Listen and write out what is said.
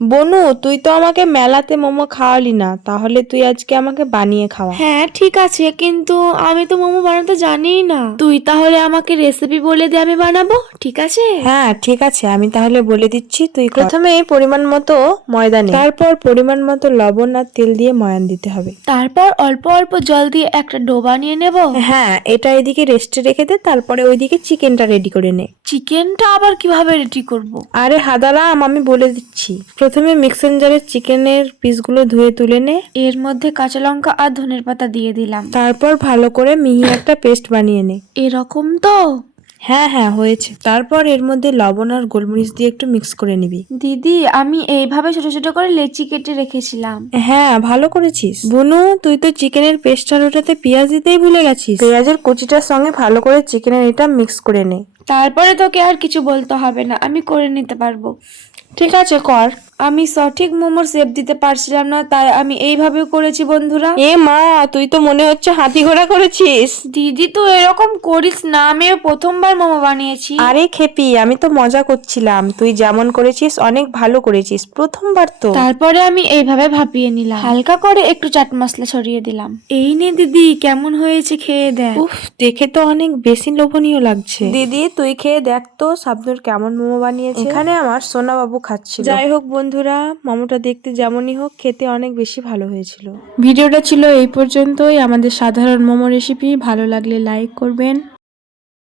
বনু, তুই তো আমাকে মেলাতে মোমো খাওয়ালি না, তাহলে তুই আজকে আমাকে বানিয়ে খাওয়া। হ্যাঁ ঠিক আছে, কিন্তু আমি তো মোমো বানাতে জানিই না। তুই তাহলে আমাকে রেসিপি বলে দে, আমি বানাবো, ঠিক আছে? হ্যাঁ ঠিক আছে, আমি তাহলে বলে দিচ্ছি। তুই প্রথমে পরিমাণ মতো ময়দা নে, তারপর পরিমাণ মতো লবণ আর তেল দিয়ে ময়ান দিতে হবে। তারপর অল্প অল্প জল দিয়ে একটা ডো বানিয়ে নেব। হ্যাঁ, এটা এদিকে রেস্টে রেখে দে, তারপরে ওইদিকে চিকেনটা রেডি করে নে। চিকেনটা আবার কিভাবে রেডি করব? আরে হাদারাম, আমি বলে দিচ্ছি। প্রথমে মিক্সার জারে চিকেনের পিসগুলো ধুয়ে তুলে নে, এর মধ্যে কাঁচা লঙ্কা আর ধনের পাতা দিয়ে দিলাম। তারপর ভালো করে মিহি একটা পেস্ট বানিয়ে নে। এরকম তো? হ্যাঁ হ্যাঁ হয়েছে। তারপর এর মধ্যে লবণ আর গোলমরিচ দিয়ে একটু মিক্স করে নিবি। দিদি, আমি এইভাবে ছোট ছোট করে লেচি কেটে রেখেছিলাম। হ্যাঁ ভালো করেছিস। বুনু, তুই তো চিকেনের পেস্টটার ওটাতে পেঁয়াজ দিতেই ভুলে গেছিস। পেঁয়াজের কুচিটার সঙ্গে ভালো করে চিকেনের এটা মিক্স করে নে। তারপরে তোকে আর কিছু বলতে হবে না, আমি করে নিতে পারবো। ঠিক আছে, কর। আমি সঠিক মোমোর শেপ দিতে পারছিলাম না, তাই আমি এইভাবে করেছি বন্ধুরা। এ মা, তুই তো মনে হচ্ছে হাতি ঘোড়া করেছিস। দিদি তুই এরকম করিস না, আমি প্রথমবার মোমো বানিয়েছি। আরে খেপি, আমি তো মজা করছিলাম। তুই যেমন করেছিস অনেক ভালো করেছিস, প্রথমবার তো। তারপরে আমি এইভাবে ভাপিয়ে নিলাম, হালকা করে একটু চাট মশলা ছড়িয়ে দিলাম। এই নে দিদি, কেমন হয়েছে খেয়ে দেখ। উফ, দেখে তো অনেক বেশি লোভনীয় লাগছে। দিদি, তুই খেয়ে দেখ তো শাবনূর কেমন মোমো বানিয়েছে। এখানে আমার সোনা বাবু খাচ্ছিল। যাই হোক বন্ধুরা, মোমোটা দেখতে যেমনই হোক, খেতে অনেক বেশি ভালো হয়েছিল। ভিডিওটা ছিল এই পর্যন্তই। আমাদের সাধারণ মোমো রেসিপি ভালো লাগলে লাইক করবেন।